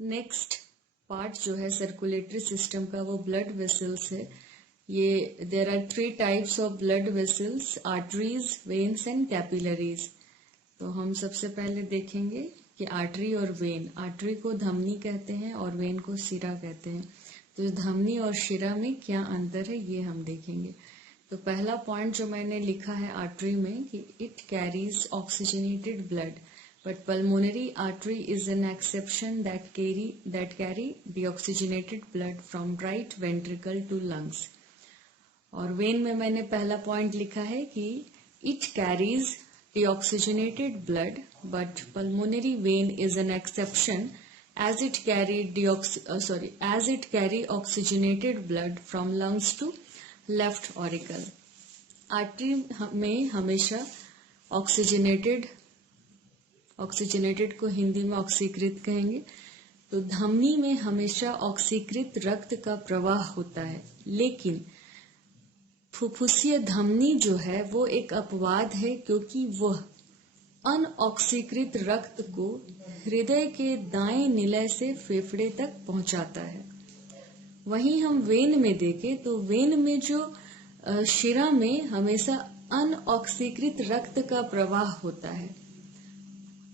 Next part जो है circulatory system का वो ब्लड वेसल्स है। ये there are 3 types of blood vessels, arteries, veins and capillaries. तो हम सबसे पहले देखेंगे कि आर्टरी और वेन। आर्टरी को धमनी कहते हैं और वेन को शिरा कहते हैं। तो धमनी और शिरा में क्या अंतर है ये हम देखेंगे। तो पहला पॉइंट जो मैंने लिखा है आर्टरी में कि it carries oxygenated blood, but pulmonary artery is an exception that carry deoxygenated blood from right ventricle to lungs। और वेन में मैंने पहला पॉइंट लिखा है कि it carries deoxygenated blood but pulmonary vein is an exception as it carry oxygenated blood from lungs to left auricle। Artery में हमेशा oxygenated को हिंदी में ऑक्सीकृत कहेंगे। तो धमनी में हमेशा ऑक्सीकृत रक्त का प्रवाह होता है, लेकिन फुफ्फुसीय धमनी जो है वो एक अपवाद है, क्योंकि वह अनऑक्सीकृत रक्त को हृदय के दाएं निलय से फेफड़े तक पहुंचाता है। वहीं हम वेन में देखें तो वेन में जो शिरा में हमेशा अनऑक्सीकृत रक्त का प्रवाह होता है,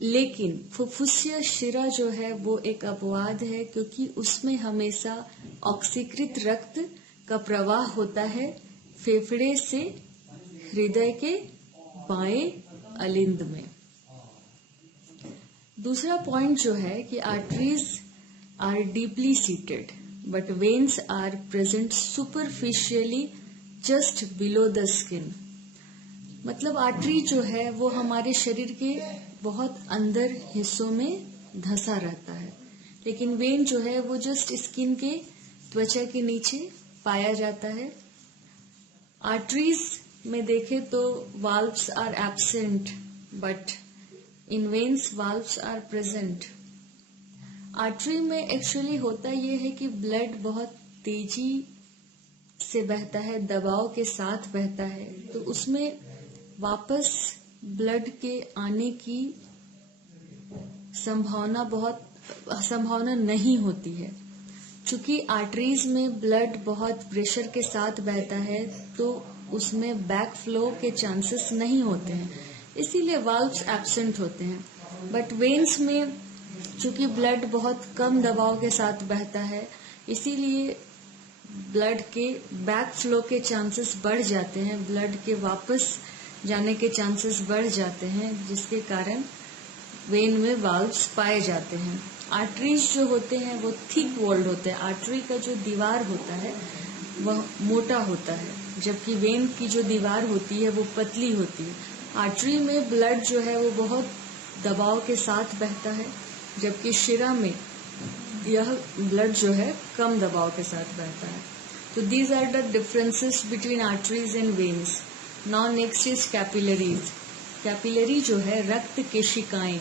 लेकिन फुफ्फुसीय शिरा जो है वो एक अपवाद है, क्योंकि उसमें हमेशा ऑक्सीकृत रक्त का प्रवाह होता है फेफड़े से हृदय के बाएं अलिंद में। दूसरा पॉइंट जो है कि arteries are deeply seated but veins are present superficially just below the skin. मतलब आर्टरी जो है वो हमारे शरीर के बहुत अंदर हिस्सों में धंसा रहता है, लेकिन वेन जो है वो जस्ट स्किन के त्वचा के नीचे पाया जाता है। आर्टरीज में देखें तो valves are absent but in veins valves are present. Artery में एक्चुअली होता ये है कि ब्लड बहुत तेजी से बहता है, दबाव के साथ बहता है, तो उसमें वापस ब्लड के आने की संभावना नहीं होती है। चूंकि आर्टरीज में ब्लड बहुत प्रेशर के साथ बहता है तो उसमें बैक फ्लो के चांसेस नहीं होते हैं, इसीलिए वाल्व्स एब्सेंट होते हैं। बट वेन्स में चूंकि ब्लड बहुत कम दबाव के साथ बहता है, इसीलिए ब्लड के बैक फ्लो के चांसेस बढ़ जाते हैं, ब्लड के वापस जाने के चांसेस बढ़ जाते हैं, जिसके कारण वेन में वाल्व्स पाए जाते हैं। आर्टरीज जो होते हैं वो थिक वॉल्ड होते हैं। आर्टरी का जो दीवार होता है वह मोटा होता है, जबकि वेन की जो दीवार होती है वो पतली होती है। आर्टरी में ब्लड जो है वो बहुत दबाव के साथ बहता है, जबकि शिरा में यह ब्लड जो है कम दबाव के साथ बहता है। तो these are the differences between arteries and veins. Now next is capillaries. Capillary जो है रक्त केशिकाएं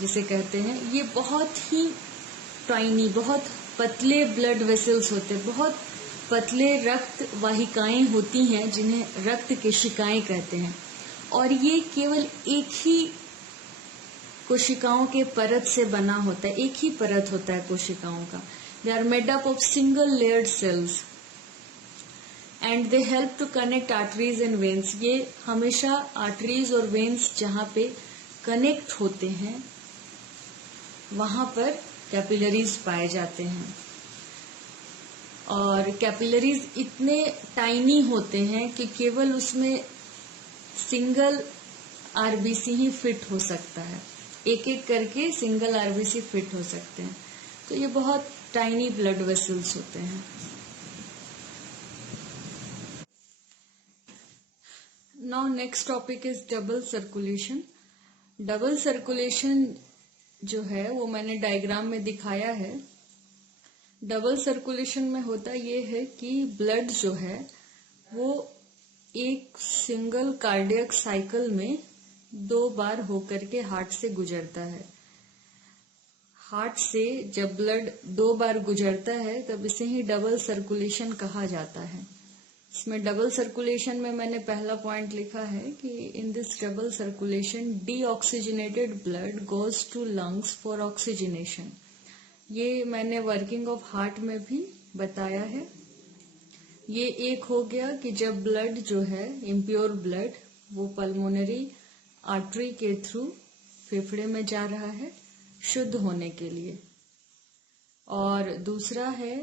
जिसे कहते हैं, ये बहुत ही टाइनी, बहुत पतले ब्लड वेसल्स होते हैं, बहुत पतले रक्त वाहिकाएं होती हैं जिन्हें रक्त केशिकाएं कहते हैं। और ये केवल एक ही कोशिकाओं के परत से बना होता है, एक ही परत होता है कोशिकाओं का। They are made up of single layered cells and they help to connect arteries and veins. ये हमेशा आर्टरीज और वेन्स जहां पे कनेक्ट होते हैं वहां पर कैपिलरीज पाए जाते हैं। और कैपिलरीज इतने टाइनी होते हैं कि केवल उसमें सिंगल आरबीसी ही फिट हो सकता है, एक एक करके सिंगल आरबीसी फिट हो सकते हैं। तो ये बहुत टाइनी ब्लड वेसल्स होते हैं। Now next topic is double circulation. Double circulation जो है वो मैंने डायग्राम में दिखाया है। डबल सर्कुलेशन में होता ये है कि ब्लड जो है वो एक सिंगल कार्डियक साइकिल में 2 बार होकर के हार्ट से गुजरता है। हार्ट से जब ब्लड 2 बार गुजरता है तब इसे ही डबल सर्कुलेशन कहा जाता है। इसमें डबल सर्कुलेशन में मैंने पहला पॉइंट लिखा है कि in this double circulation deoxygenated blood goes to lungs for oxygenation. ये मैंने वर्किंग ऑफ हार्ट में भी बताया है। ये एक हो गया कि जब ब्लड जो है इम्प्योर ब्लड वो पल्मोनरी आर्टरी के थ्रू फेफड़े में जा रहा है शुद्ध होने के लिए। और दूसरा है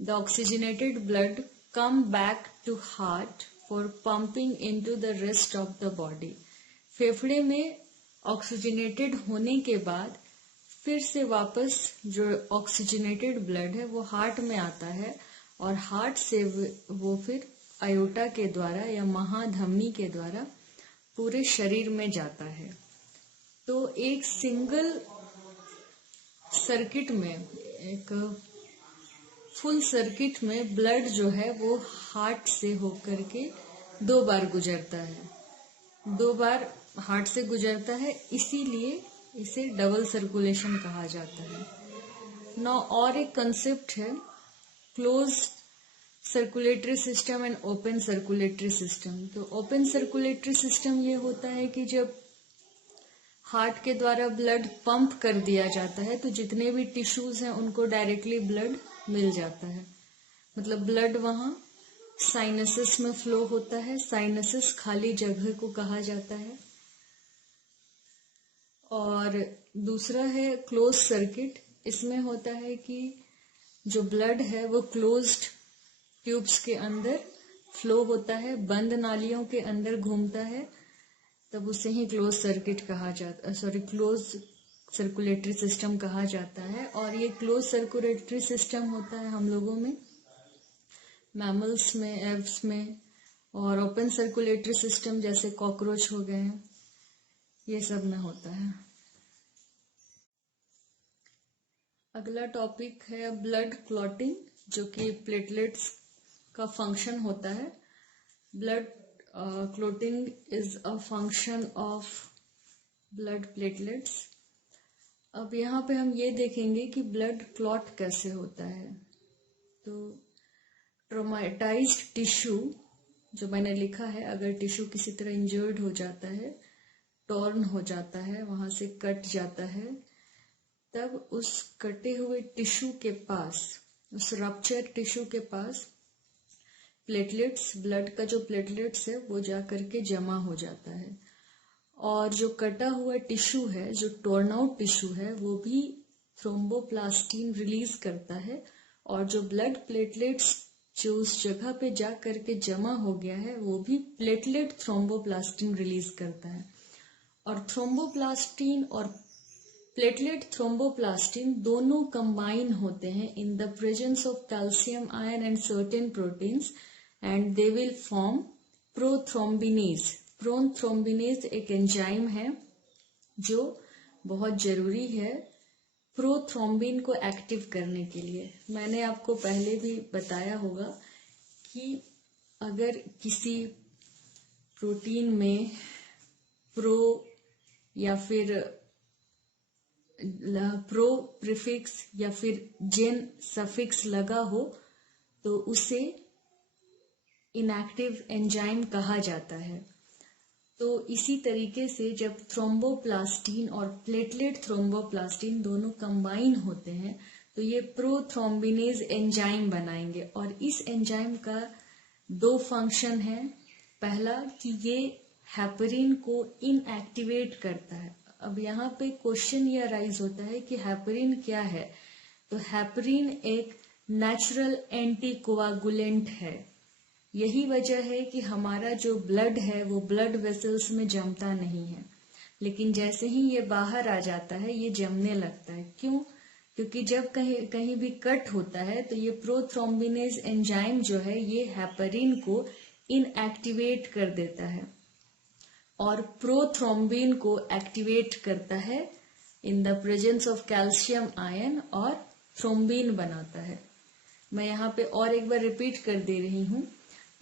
the oxygenated blood come back to heart for pumping into the rest of the body. फेफड़े में ऑक्सीजनेटेड होने के बाद फिर से वापस जो ऑक्सीजनेटेड ब्लड है वो हार्ट में आता है और हार्ट से वो फिर आयोटा के द्वारा या महाधमनी के द्वारा पूरे शरीर में जाता है। तो एक सिंगल सर्किट में, एक फुल सर्किट में ब्लड जो है वो हार्ट से होकर के 2 बार गुजरता है, 2 बार हार्ट से गुजरता है, इसीलिए इसे डबल सर्कुलेशन कहा जाता है। नौ और एक कंसेप्ट है close circulatory system and open circulatory system. तो ओपन सर्कुलेटरी सिस्टम ये होता है कि जब हार्ट के द्वारा ब्लड पंप कर दिया जाता है तो जितने भी टिश्यूज हैं उनको डायरेक्टली ब्लड मिल जाता है, मतलब ब्लड वहां साइनसेस में फ्लो होता है। साइनसेस खाली जगह को कहा जाता है। और दूसरा है क्लोज सर्किट। इसमें होता है कि जो ब्लड है वो क्लोज्ड ट्यूब्स के अंदर फ्लो होता है, बंद नालियों के अंदर घूमता है, तब उसे ही क्लोज सर्किट कहा जाता, क्लोज सर्कुलेटरी सिस्टम कहा जाता है। और ये क्लोज सर्कुलेटरी सिस्टम होता है हम लोगों में, मैमल्स में, एव्स में। और ओपन सर्कुलेटरी सिस्टम जैसे कॉकरोच हो गए हैं, ये सब में होता है। अगला टॉपिक है ब्लड क्लॉटिंग, जो कि प्लेटलेट्स का फंक्शन होता है। Blood clotting is a function of blood platelets. अब यहाँ पे हम ये देखेंगे कि ब्लड क्लॉट कैसे होता है। तो ट्रोमेटाइज्ड टिश्यू जो मैंने लिखा है, अगर टिश्यू किसी तरह इंजर्ड हो जाता है, टॉर्न हो जाता है, वहां से कट जाता है, तब उस कटे हुए टिश्यू के पास, उस रप्चर टिश्यू के पास प्लेटलेट्स, ब्लड का जो प्लेटलेट्स है वो जा करके जमा हो जाता है। और जो कटा हुआ टिश्यू है, जो टॉर्न आउट टिश्यू है, वो भी थ्रोम्बोप्लास्टिन रिलीज करता है। और जो ब्लड प्लेटलेट्स जो उस जगह पे जा करके जमा हो गया है वो भी प्लेटलेट थ्रोम्बोप्लास्टिन रिलीज करता है। और थ्रोम्बोप्लास्टिन और प्लेटलेट थ्रोम्बोप्लास्टिन दोनों कंबाइन होते हैं in the presence of calcium ion and certain proteins, and they will form prothrombinase. Prothrombinase एक एंजाइम है जो बहुत जरूरी है प्रोथ्रोम्बिन को एक्टिव करने के लिए। मैंने आपको पहले भी बताया होगा कि अगर किसी प्रोटीन में प्रो या फिर प्रो प्रीफिक्स या फिर जेन सफिक्स लगा हो तो उसे इनएक्टिव एंजाइम कहा जाता है। तो इसी तरीके से जब थ्रोम्बोप्लास्टिन और प्लेटलेट थ्रोम्बोप्लास्टिन दोनों कंबाइन होते हैं तो ये प्रोथ्रोम्बिनेज एंजाइम बनाएंगे। और इस एंजाइम का 2 फंक्शन है। पहला कि ये हेपरिन को इनएक्टिवेट करता है। अब यहाँ पे क्वेश्चन ये राइज होता है कि हेपरिन क्या है। तो हेपरिन एक नेचुरल एंटीकोआगुलेंट है। यही वजह है कि हमारा जो ब्लड है वो ब्लड वेसल्स में जमता नहीं है, लेकिन जैसे ही ये बाहर आ जाता है ये जमने लगता है। क्यों? क्योंकि जब कहीं भी कट होता है तो ये प्रोथ्रोम्बिनेज एंजाइम जो है ये हेपरिन को इनएक्टिवेट कर देता है और प्रोथ्रोम्बिन को एक्टिवेट करता है in the presence of calcium ion और थ्रोम्बिन बनाता है। मैं यहाँ पे और एक बार रिपीट कर दे रही हूँ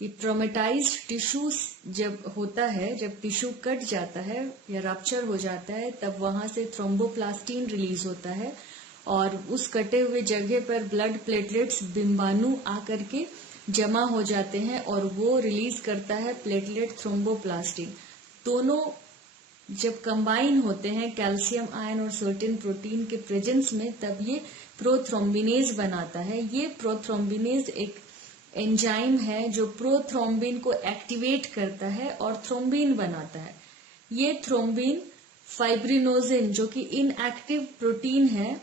कि ट्रोमेटाइज्ड टिश्यू जब होता है, जब टिश्यू कट जाता है या रप्चर हो जाता है, तब वहां से थ्रोम्बोप्लास्टिन रिलीज होता है और उस कटे हुए जगह पर ब्लड प्लेटलेट्स बिंबाणु आकर के जमा हो जाते हैं और वो रिलीज करता है प्लेटलेट थ्रोम्बोप्लास्टिन। दोनों जब कंबाइन होते हैं कैल्शियम आयन और सर्टेन प्रोटीन के प्रेजेंस में, तब ये प्रोथ्रोम्बिनेज बनाता है। ये प्रोथ्रोम्बिनेज एक एंजाइम है जो प्रोथ्रोम्बिन को एक्टिवेट करता है और थ्रोम्बिन बनाता है। ये थ्रोम्बिन फाइब्रिनोजिन जो कि इनएक्टिव प्रोटीन है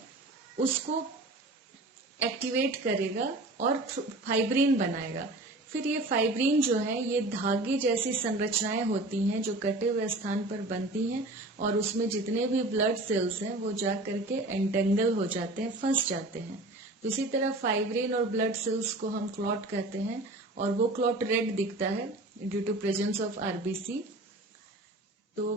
उसको एक्टिवेट करेगा और फाइब्रिन बनाएगा। फिर ये फाइब्रिन जो है ये धागे जैसी संरचनाएं होती हैं जो कटे हुए स्थान पर बनती हैं और उसमें जितने भी ब्लड सेल्स हैं वो जा करके एंटेंगल हो जाते हैं, फंस जाते हैं। तो इसी तरह फाइब्रिन और ब्लड सेल्स को हम क्लॉट कहते हैं और वो क्लॉट रेड दिखता है due to presence of RBC. तो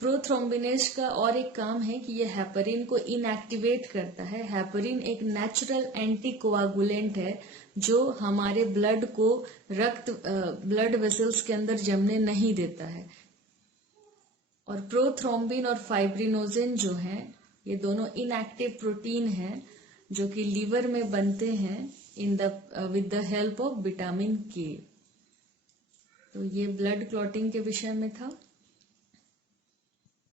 प्रोथ्रोम्बिनेज का और एक काम है कि ये हेपरिन को इनएक्टिवेट करता है। हेपरिन एक नेचुरल एंटीकोआगुलेंट है जो हमारे ब्लड को ब्लड वेसल्स के अंदर जमने नहीं देता है। और प्रोथ्रोम्बिन और फाइब्रिनोजिन जो है ये दोनों इनएक्टिव प्रोटीन हैं जो कि लीवर में बनते हैं with the help of vitamin के। तो ये ब्लड क्लॉटिंग के विषय में था।